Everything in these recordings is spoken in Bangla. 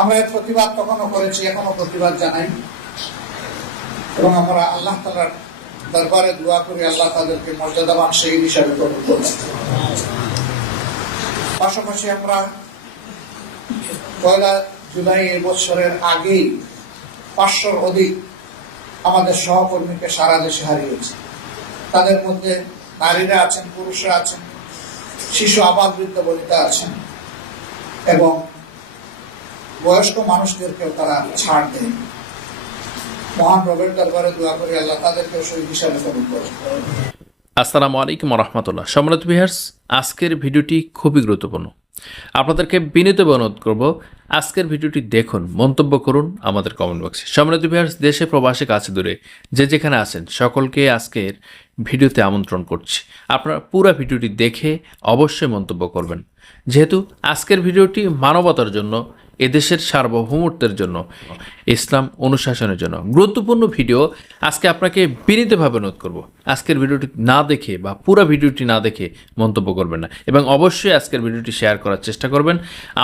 আমরা এর প্রতিবাদ তখনও করেছি, এখনও প্রতিবাদ জানাই। এবং আমরা আল্লাহ তালার দরবারে দোয়া করি, আল্লাহ তাদেরকে মর্যাদাবান সেই হিসাবে পাশাপাশি আমরা পয়লা জুলাই এই বছরের আগেই পাঁচশোর অধিক আমাদের সহকর্মীকে সারা দেশে হারিয়েছে। তাদের মধ্যে নারীরা আছেন, পুরুষরা আছেন, শিশু আবাদ বৃদ্ধ বনিতা আছেন। এবং বয়স্ক মানুষদেরকেও তারা ছাড় দেয়। মহান রবের দরবারে দোয়া করে, আল্লাহ তাদেরকেও শহীদ হিসাবে কবুল করে আসসালামু আলাইকুম রহমতুল্লাহ। সম্রাট বিহার্স আজকের ভিডিওটি খুবই গুরুত্বপূর্ণ। আপনাদেরকে বিনীত অনুরোধ করব, আজকের ভিডিওটি দেখুন, মন্তব্য করুন আমাদের কমেন্ট বক্সে সম্রাট বিহার্স দেশে প্রবাসী কাছে দূরে, যে যেখানে আছেন, সকলকে আজকের ভিডিওতে আমন্ত্রণ করছি। আপনারা পুরো ভিডিওটি দেখে অবশ্যই মন্তব্য করবেন। যেহেতু আজকের ভিডিওটি মানবতার জন্য এদেশের সার্বভৌমত্বের জন্য, ইসলাম অনুশাসনের জন্য। গুরুত্বপূর্ণ ভিডিও আজকে আপনাকে বিনীতভাবে অনুরোধ করব। আজকের ভিডিওটি না দেখে বা পুরো ভিডিওটি না দেখে মন্তব্য করবেন না এবং অবশ্যই আজকের ভিডিওটি শেয়ার করার চেষ্টা করবেন।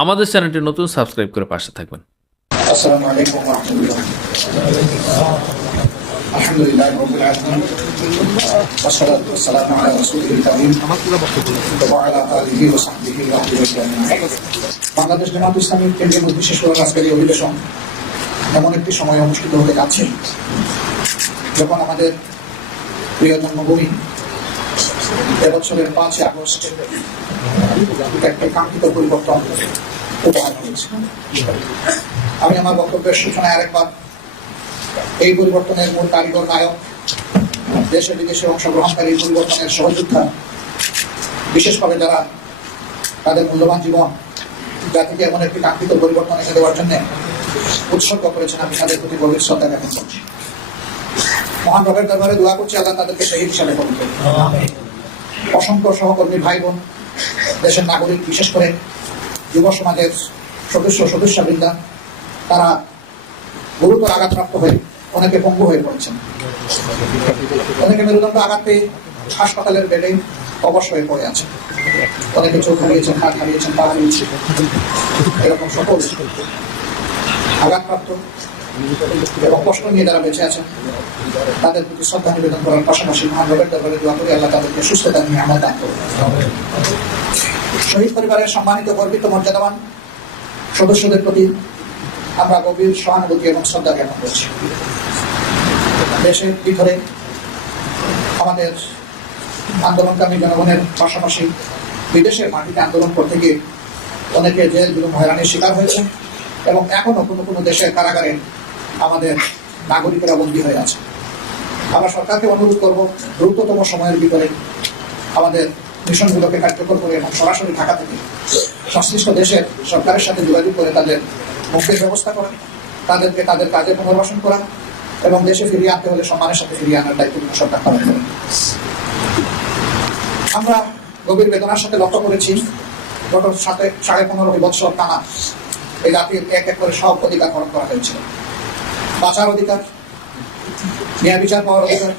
আমাদের চ্যানেলটি নতুন সাবস্ক্রাইব করে পাশে থাকবেন। আসসালামু আলাইকুম الحمد لله رب العالمين والصلاة والسلام على رسوله الكريم وعلى آله وصحبه وأهل بيته أجمعين বাংলাদেশ জামাত ইসলামী কেন্দ্রীয় বিশেষ করে আজকের এই অধিবেশন এমন একটি সময় অনুষ্ঠিত হতে যাচ্ছে যখন আমাদের প্রিয় জন্মভূমি এবছরের পাঁচই আগস্ট একটা কাঙ্ক্ষিত পরিবর্তন উপহার হয়েছে আমি আমার বক্তব্যের সূচনায় আরেকবার এই পরিবর্তনের মূল কারিগর নায়ক দেশে বিদেশে অংশগ্রহণকারী পরিবর্তনের সহযোদ্ধা। বিশেষভাবে যারা তাদের মূল্যবান জীবন জাতিকে এমন একটি কাঙ্ক্ষিত পরিবর্তন এনে দেওয়ার জন্য উৎসর্গ করেছেন আমি তাদের প্রতি গভীর শ্রদ্ধা জ্ঞাপন করছি। মহান রবের দরবারে দোয়া করছি আল্লাহ তাদেরকে সেই হিসাবে কবুল। অসংখ্য সহকর্মী ভাই বোন দেশের নাগরিক বিশেষ করে যুব সমাজের সদস্য সদস্য সদস্যবৃন্দা তারা গুরুতর আঘাতপ্রাপ্ত হয়ে অনেকে পঙ্গু হয়ে পড়েছেন। অনেকে মেরুদণ্ড আঘাত হাসপাতালের বেডে অবশ হয়ে পড়ে আছে অনেকে চোখ হারিয়েছেন, হাত হারিয়েছেন, পা হারিয়েছেন। এরকম সকল আঘাতপ্রাপ্ত এবং কষ্ট নিয়ে যারা বেঁচে আছেন, তাদের প্রতি শ্রদ্ধা নিবেদন করার পাশাপাশি মহান রবের দরবারে দোয়া করে, আল্লাহ তাদেরকে সুস্থতা নিয়ে আমার দান করুন। শহীদ পরিবারের সম্মানিত, গর্বিত, মর্যাদাবান সদস্যদের প্রতি আমরা গভীর সহানুভূতি এবং শ্রদ্ধা জ্ঞাপন করছি। দেশের ভিতরে আমাদের আন্দোলনকামী জনগণের পাশাপাশি বিদেশের মাটিতে আন্দোলন করতে গিয়ে অনেকে জেল জুলুম হয়রানির শিকার হয়েছে এবং এখনও কোনো কোনো দেশের কারাগারে আমাদের নাগরিকেরা বন্দী হয়ে আছে। আমরা সরকারকে অনুরোধ করব, দ্রুততম সময়ের ভিতরে আমাদের মিশনগুলোকে কার্যকর করে এবং সরাসরি ঢাকা থেকে সংশ্লিষ্ট দেশের সরকারের সাথে যোগাযোগ করে তাদের মুক্তির ব্যবস্থা করা তাদেরকে তাদের কাজে পুনর্বাসন করা এবং দেশে ফিরিয়ে আনতে হলে সম্মানের সাথে ফিরিয়ে আনার দায়িত্ব সরকার পালন করে আমরা গভীর বেদনার সাথে লক্ষ্য করেছি, গত সাথে সাড়ে পনেরো বৎসর টানা এই জাতির এক এক করে সব অধিকার হরণ করা হয়েছিল। বাঁচার অধিকার, ন্যায় বিচার পাওয়ার অধিকার,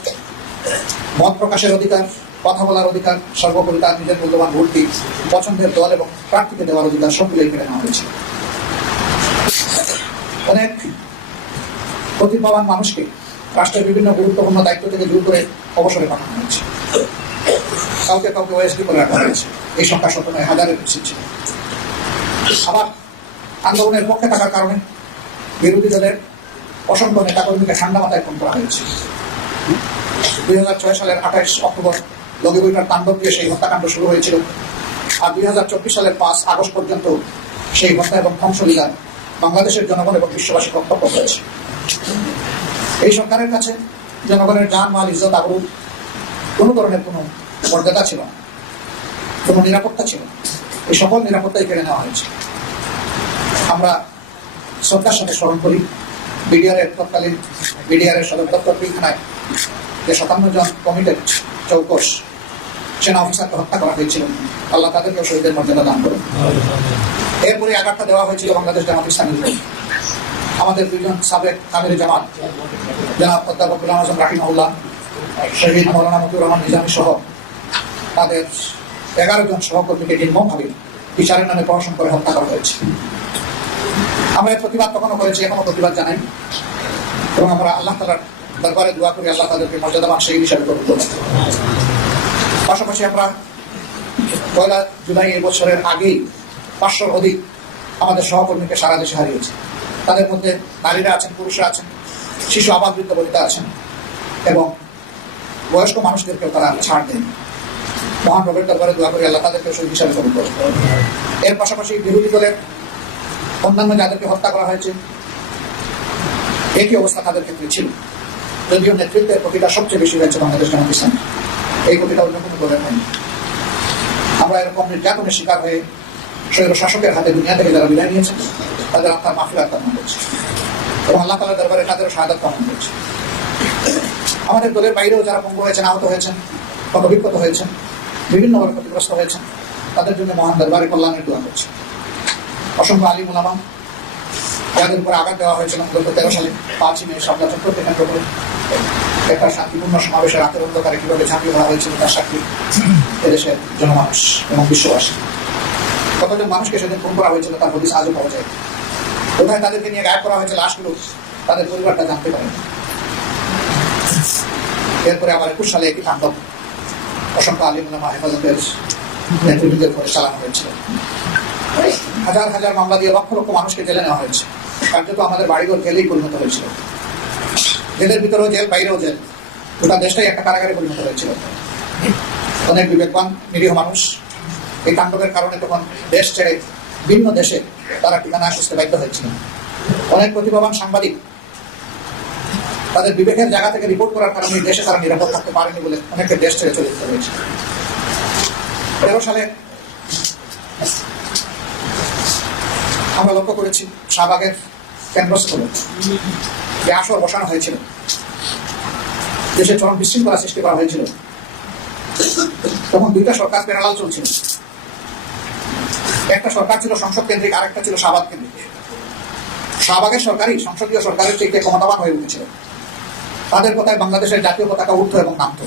মত প্রকাশের অধিকার, কথা বলার অধিকার, সর্বোপরি তার নিজের মূল্যবান ভর্তি পছন্দের দল এবং প্রার্থীকে দেওয়ার অধিকার সবগুলোই কেড়ে নেওয়া হয়েছে অনেক প্রতিভাবান মানুষকে রাষ্ট্রের বিভিন্ন গুরুত্বপূর্ণ দায়িত্ব থেকে দূর করে অবসরে পাঠানো হয়েছে। কাউকে কাউকে ওএসডি করে রাখা হয়েছে। এই সংখ্যা শত নয় হাজারের ছিল। আবার আন্দোলনের পক্ষে থাকার কারণে বিরোধী দলের অসংখ্য নেতাকর্মীকে ঠান্ডা মাথায় ফোন করা হয়েছে। দুই হাজার ছয় সালের আঠাইশ অক্টোবর লগিবইটার তাণ্ডব দিয়ে সেই হত্যাকাণ্ড শুরু হয়েছিল। আর দুই হাজার চব্বিশ সালের পাঁচ আগস্ট পর্যন্ত সেই হত্যা এবং ধ্বংসলীলা বাংলাদেশের জনগণ এবং বিশ্ববাসী বক্তব্য হয়েছে এই সরকারের কাছে জনগণের যান, মাল, ইজ্জত, আবরু কোনো ধরনের কোনো মর্যাদা ছিল না, কোনো নিরাপত্তা ছিল না। এই সকল নিরাপত্তাই কেড়ে নেওয়া হয়েছে। আমরা শ্রদ্ধার সাথে স্মরণ করি, বিডিআরের তৎকালীন, বিডিআরের সদর দপ্তর পিলখানায় যে সাতান্ন জন কমিটেড চৌকস সেনা অফিসারকে হত্যা করা হয়েছিল, আল্লাহ তাদেরকেও শহীদের মর্যাদা দান করুন। এরপরে আঘাতটা দেওয়া হয়েছিল বাংলাদেশ জামাত ইসলামী আমাদের দুজন সাবেক কামেরি জামাত, জনাব অধ্যাপক গুলাম আজম রাহিমউল্লাহ শহীদ মৌলানা মতুর রহমান নিজামী সহ তাদের এগারো জন সহকর্মীকে নির্মমভাবে বিচারের নামে প্রহসন করে হত্যা করা হয়েছে। আমরা প্রতিবাদ তখনও করেছি, এখনও প্রতিবাদ জানাই। এবং আমরা আল্লাহ তালার দরবারে দোয়া করি, আল্লাহ তাদেরকে মর্যাদাবান সেই বিষয়ে গ্রহণ পাশাপাশি আমরা পয়লা জুলাই এই বছরের আগেই পাঁচশোর অধিক আমাদের সহকর্মীকে সারা দেশে হারিয়েছে। তাদের মধ্যে নারীরা আছেন, পুরুষরা আছেন, শিশু আবাদ বৃদ্ধ বনিতা আছেন এবং বয়স্ক মানুষদেরকেও তারা ছাড় দেন। মহান রবের দরবারে দোয়া করি আল্লাহ তাদেরকে শহীদ হিসাবে কবুল করুন। এর পাশাপাশি বিরোধী দলের অন্যান্য যাদেরকে হত্যা করা হয়েছে, একই অবস্থা তাদের ক্ষেত্রে ছিল। যদিও নেতৃত্বের প্রতিটা সবচেয়ে বেশি রয়েছে বাংলাদেশ জামাত ইসলাম। এই প্রতিটা অন্য কোনো দলের হয়নি। আমরা এরকম নির্যাতনের শিকার হয়ে স্বৈর শাসকের হাতে দুনিয়া থেকে যারা বিদায় নিয়েছেন তাদের আত্মার মাফিরাত কামনা করছে। এবং আল্লাহ তালার দরবারে তাদেরও শাহাদাত কামনা করছে। আমাদের দলের বাইরেও যারা পঙ্গু হয়েছেন, আহত হয়েছেন বা অভিজ্ঞত হয়েছেন বিভিন্নভাবে ক্ষতিগ্রস্ত হয়েছেন, তাদের জন্য মহান দরবারে কল্যাণের দোয়া করছে। অসংখ্য আলী মুলামা যাদের উপরে আঘাত দেওয়া হয়েছিল গত তেরো সালে, পাঁচই মে সামলা চক্রকে কেন্দ্র করে। একটা শান্তিপূর্ণ সমাবেশের রাতের অন্ধকারে কীভাবে ঝাঁপিয়ে ধরা হয়েছিল তার সাক্ষী এদেশের জনমানুষ এবং বিশ্ববাসী। কতজন মানুষকে সেদিন ফোন করা হয়েছিল তার হদিস আজও পাওয়া যায়। কোথায় তাদেরকে নিয়ে গায়েব করা হয়েছে লাশগুলো। তাদের পরিবারটা জানতে পারে। এরপরে আবার একুশ সালে একটি কাণ্ড অসংখ্য আলিমুল্লামা হেফাজতের নেতৃবৃন্দের করে চালানো হয়েছিল। হাজার হাজার মামলা দিয়ে লক্ষ লক্ষ মানুষকে জেলে নেওয়া হয়েছে। কার্যত আমাদের বাড়িঘর জেলেই পরিণত হয়েছিল। জেলের ভিতরেও জেল, বাইরেও জেল। গোটা দেশটাই একটা কারাগারে পরিণত হয়েছিল। অনেক বিবেকবান, নিরীহ মানুষ এই তাণ্ডবের কারণে তখন দেশ ছেড়ে ভিন্ন দেশে তারা ঠিকানা আসতে বাধ্য হয়েছিল। অনেক প্রতিভাবান সাংবাদিক তাদের বিবেকের জায়গা থেকে রিপোর্ট করার কারণে দেশে তারা নিরাপদ থাকতে পারেনি বলে অনেকে দেশ ছেড়ে চলে যেতে হয়েছে। তেরো সালে আমরা লক্ষ্য করেছি শাহবাগের কেন্দ্রস্থলে যে আসর বসানো হয়েছিল। দেশে চরম বিশৃঙ্খলা সৃষ্টি করা হয়েছিল। তখন দুইটা সরকার প্যারালাল চলছিল। একটা সরকার ছিল সংসদ কেন্দ্রিক আরেকটা ছিল শাহবাগ কেন্দ্রিক শাহবাগের সরকারই সংসদীয় সরকারের চেয়ে ক্ষমতাবান হয়ে উঠেছিল তাদের কথায় বাংলাদেশের জাতীয় পতাকা উঠত এবং নামত।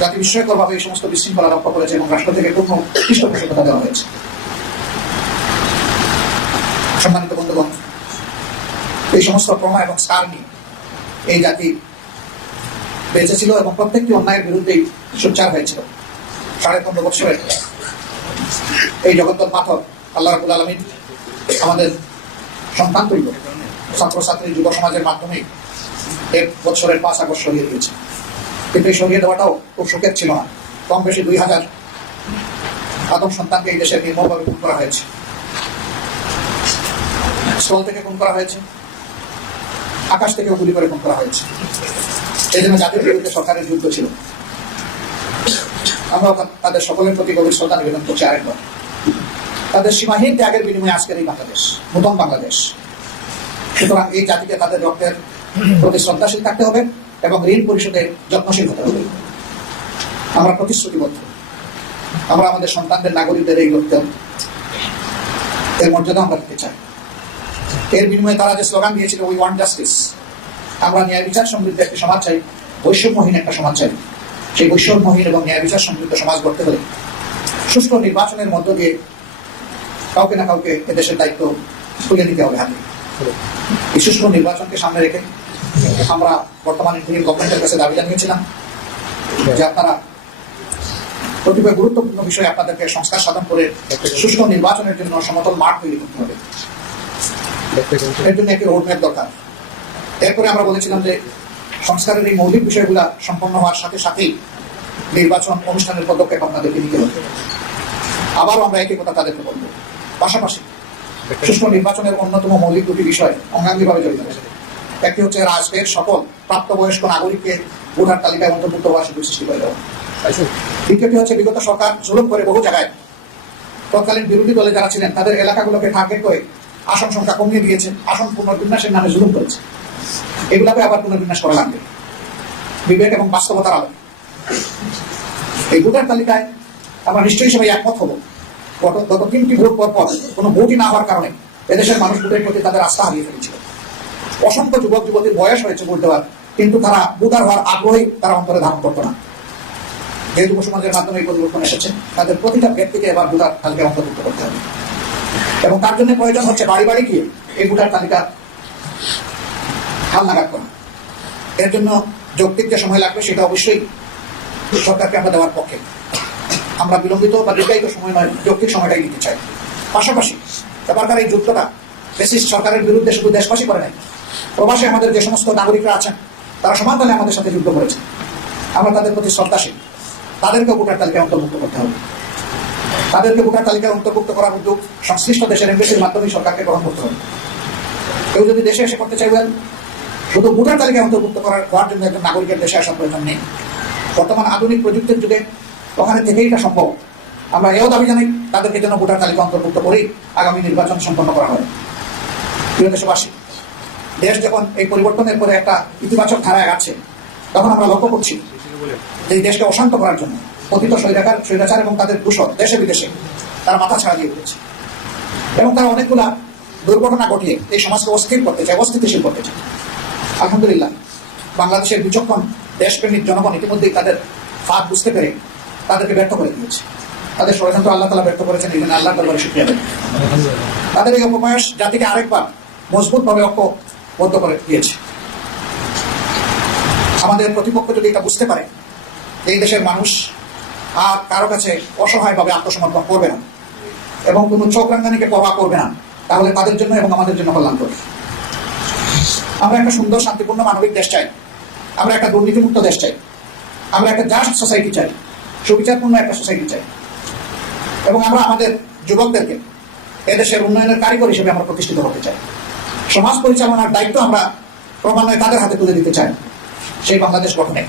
জাতি বিস্ময়করভাবে এই সমস্ত বিশৃঙ্খলা রক্ষা করেছে এবং রাষ্ট্র থেকে পূর্ণ পৃষ্ঠপোষকতা দেওয়া হয়েছে। সম্মানিত বন্ধুগণ, এই সমস্ত প্রমাণ এবং স্কার নিয়ে এই জাতি বেঁচেছিল এবং প্রত্যেকটি অন্যায়ের বিরুদ্ধেই সোচ্চার হয়েছিল। সাড়ে পনেরো বছরের এই জগদ্দল পাথর আল্লাহ রাবুল আলমিন আমাদের সন্তান তৈরি ছাত্রছাত্রী, যুব সমাজের মাধ্যমে এক বছরের পাঁচ আগস্ট সরিয়ে দিয়েছে। কিন্তু এই সরিয়ে দেওয়াটাও খুব সুখের ছিল না। কম বেশি দুই হাজার আদম সন্তানকে এই দেশে নির্মলভাবে খুন করা হয়েছে। স্থল থেকে খুন করা হয়েছে। আকাশ থেকেও গুলি করে খুন করা হয়েছে। এই জন্য জাতির বিরুদ্ধে সরকারের যুদ্ধ ছিল। আমরা তাদের সকলের প্রতি গভীর শ্রদ্ধা নিবেদন করছি আরেকবার। তাদের সীমাহীন ত্যাগের বিনিময়ে আজকের এই বাংলাদেশ, নতুন বাংলাদেশ। সুতরাং এই জাতিকে তাদের রক্তের প্রতি শ্রদ্ধাশীল থাকতে হবে এবং ঋণ পরিশোধে যত্নশীল হতে হবে। আমরা প্রতিশ্রুতিবদ্ধ। আমরা আমাদের সন্তানদের, নাগরিকদের এই লক্ষ্য এর মর্যাদা আমরা দিতে চাই। এর বিনিময়ে তারা যে স্লোগান দিয়েছিল উই ওয়ান্ট জাস্টিস আমরা ন্যায় বিচার সমৃদ্ধ একটি সমাজ চাই, বৈষম্যহীন একটা সমাজ চাই। সেই বৈষম্যহীন এবং ন্যায় বিচার সমৃদ্ধ সমাজ গড়তে হলে সুষ্ঠু নির্বাচনের মধ্য দিয়ে কাউকে না কাউকে এদেশের দায়িত্ব তুলে নিতে হবে হাতে। এই সুষ্ঠু নির্বাচনকে সামনে রেখে আমরা বর্তমান ইন্ডিয়ান গভর্নমেন্টের কাছে দাবি জানিয়েছিলাম যে আপনারা কতিপয় গুরুত্বপূর্ণ বিষয়ে আপনাদেরকে সংস্কার সাধন করে সুষ্ঠু নির্বাচনের জন্য সমতল মাঠ তৈরি করতে হবে। এর জন্য একটি রোডম্যাপ দরকার। এরপরে আমরা বলেছিলাম যে সংস্কারের এই মৌলিক বিষয়গুলা সম্পন্ন হওয়ার সাথে সাথেই নির্বাচন অনুষ্ঠানের পদক্ষেপ আপনাদেরকে নিতে হবে। আবারও আমরা একই কথা তাদেরকে বলব। পাশাপাশি সুষ্ঠু নির্বাচনের অন্যতম মৌলিক দুটি বিষয় অঙ্গাঙ্গিভাবে জড়িত রয়েছে। একটি হচ্ছে রাষ্ট্রের সকল প্রাপ্তবয়স্ক নাগরিককে ভোটার তালিকায় অন্তর্ভুক্ত হওয়ার সুযোগ সৃষ্টি করে দেওয়া। দ্বিতীয়টি হচ্ছে বিগত সরকার জুলুম করে বহু জায়গায় তৎকালীন বিরোধী দলে যারা ছিলেন তাদের এলাকাগুলোকে টার্গেট করে আসন সংখ্যা কমিয়ে দিয়েছে আসন পুনর্বিন্যাসের নামে জুলুম করেছে। এগুলাকে আবার পুনর্বিন্যাস করা লাগবে। বিবেক এবং বাস্তবতার আলো। এই ভোটার তালিকায় আমরা নিশ্চয়ই সবাই একমত হব। গত তিনটি ভোট পর পর কোনো ভোটই না হওয়ার কারণে এদেশের মানুষ ভোটের প্রতি তাদের আস্থা হারিয়ে ফেলেছিল। অসংখ্য যুবক, যুবতীর বয়স হয়েছে ভোট দেওয়ার কিন্তু তারা ভোটার হওয়ার আগ্রহী তারা অন্তরে ধারণ করতো না। যে যুব সমাজের মাধ্যমে এই পরিবর্তন এসেছে, তাদের প্রতিটা ব্যক্তিকে এবার ভোটার তালিকা অন্তর্ভুক্ত করতে হবে। এবং তার জন্য প্রয়োজন হচ্ছে বাড়ি বাড়ি গিয়ে এই ভোটার তালিকা হালনাগাদ করা। এর জন্য যৌক্তিক যে সময় লাগবে সেটা অবশ্যই সরকারকে আমরা দেওয়ার পক্ষে। আমরা বিলম্বিত বা দীর্ঘায়িত সময় নয় যৌক্তিক সময়টাই নিতে চাই। পাশাপাশি এবারকার এই যুদ্ধটা বেসিস সরকারের বিরুদ্ধে শুধু দেশবাসী করে নাই, প্রবাসে আমাদের যে সমস্ত নাগরিকরা আছেন, তারা সমানতালে আমাদের সাথে যুদ্ধ করেছে। আমরা তাদের প্রতি শ্রদ্ধাশীল। তাদেরকেও ভোটার তালিকায় অন্তর্ভুক্ত করতে হবে। তাদেরকে ভোটার তালিকায় অন্তর্ভুক্ত করার উদ্যোগ সংশ্লিষ্ট দেশের এমবেসির মাধ্যমে সরকারকে গ্রহণ করতে হবে। কেউ যদি দেশে এসে করতে চাইবেন, শুধু ভোটার তালিকায় অন্তর্ভুক্ত করার হওয়ার জন্য একজন নাগরিকের দেশে আসার প্রয়োজন নেই। বর্তমান আধুনিক প্রযুক্তির যুগে ওখানে থেকেই এটা সম্ভব, আমরা এও দাবি জানাই, তাদেরকে যেন ভোটার তালিকা অন্তর্ভুক্ত করেই আগামী নির্বাচন সম্পন্ন করা হয়। প্রিয় দেশবাসী, দেশ যখন এই পরিবর্তনের পরে একটা ইতিবাচক ধারায় আছে তখন আমরা লক্ষ্য করছি যে দেশকে অশান্ত করার জন্য অতীত স্বৈরাচার স্বৈরাচার এবং তাদের দূষণ দেশে বিদেশে তারা মাথা ছাড়া দিয়ে উঠেছে। এবং তারা অনেকগুলা দুর্ঘটনা ঘটিয়ে এই সমাজকে অস্থির করতে চায়, অস্থিতিশীল করতে চায়। আলহামদুলিল্লাহ, বাংলাদেশের বিচক্ষণ দেশপ্রেমিক জনগণ ইতিমধ্যেই তাদের ফাঁদ বুঝতে পেরে তাদেরকে ব্যর্থ করে দিয়েছে। তাদের ষড়যন্ত্র আল্লাহ তালা ব্যর্থ করেছেন এই জন্য আল্লাহ দরবারে শুক্রিয়া দেন তাদের এই অপবয়স জাতিকে আরেকবার মজবুতভাবে ঐক্যবদ্ধ করে দিয়েছে। আমাদের প্রতিপক্ষ যদি এটা বুঝতে পারে, এই দেশের মানুষ আর কারও কাছে অসহায়ভাবে আত্মসমর্পণ করবে না এবং কোনো চোখ রাঙ্গানিকে পরোয়া করবে না, তাহলে তাদের জন্য এবং আমাদের জন্য কল্যাণ করবে আমরা একটা সুন্দর, শান্তিপূর্ণ, মানবিক দেশ চাই। আমরা একটা দুর্নীতিমুক্ত দেশ চাই। আমরা একটা জাস্ট সোসাইটি চাই। সুবিচারপূর্ণ একটা সোসাইটি চাই। এবং আমরা আমাদের যুবকদেরকে এদেশের উন্নয়নের কারিগর হিসেবে আমরা প্রতিষ্ঠিত হতে চাই। সমাজ পরিচালনার দায়িত্ব আমরা ক্রমান্বয়ে তাদের হাতে তুলে দিতে চাই। সেই বাংলাদেশ গঠনে।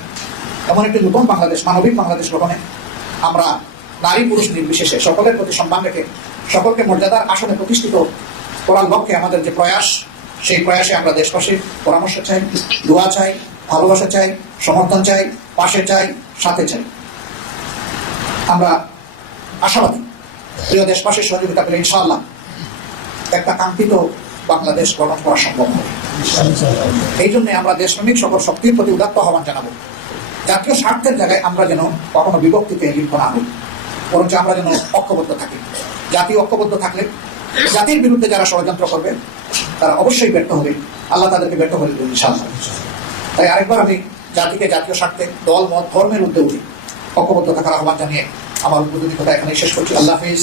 এমন একটি নতুন বাংলাদেশ, মানবিক বাংলাদেশ গঠনে আমরা নারী পুরুষ নির্বিশেষে সকলের প্রতি সম্মান রেখে সকলকে মর্যাদার আসনে প্রতিষ্ঠিত করার লক্ষ্যে আমাদের যে প্রয়াস, সেই প্রয়াসে আমরা দেশবাসীর পরামর্শ চাই, দোয়া চাই, ভালোবাসা চাই, সমর্থন চাই, পাশে চাই, সাথে চাই। আমরা আশাবাদী। প্রিয় দেশবাসীর সহযোগিতা পেলে ইনশাআল্লাহ একটা কাঙ্ক্ষিত বাংলাদেশ গঠন করা সম্ভব হবে। এই জন্য আমরা দেশপ্রেমিক সকল শক্তির প্রতি উদাত্ত আহ্বান জানাব। জাতীয় স্বার্থের জায়গায় আমরা যেন কখনো বিভক্তিতে লিপ্ত না হই, বরঞ্চ আমরা যেন ঐক্যবদ্ধ থাকি। জাতি ঐক্যবদ্ধ থাকলে জাতির বিরুদ্ধে যারা ষড়যন্ত্র করবে, তারা অবশ্যই ব্যর্থ হবে। আল্লাহ তাদেরকে ব্যর্থ করে দেবেন ইনশাআল্লাহ। তাই আরেকবার আমি জাতিকে জাতীয় স্বার্থে দল, মত, ধর্মের উদ্যোগে ঐক্যবদ্ধ থাকার আহ্বান জানিয়ে আমার উপযোগী কথা এখানে শেষ করছি। আল্লাহ হাফিজ।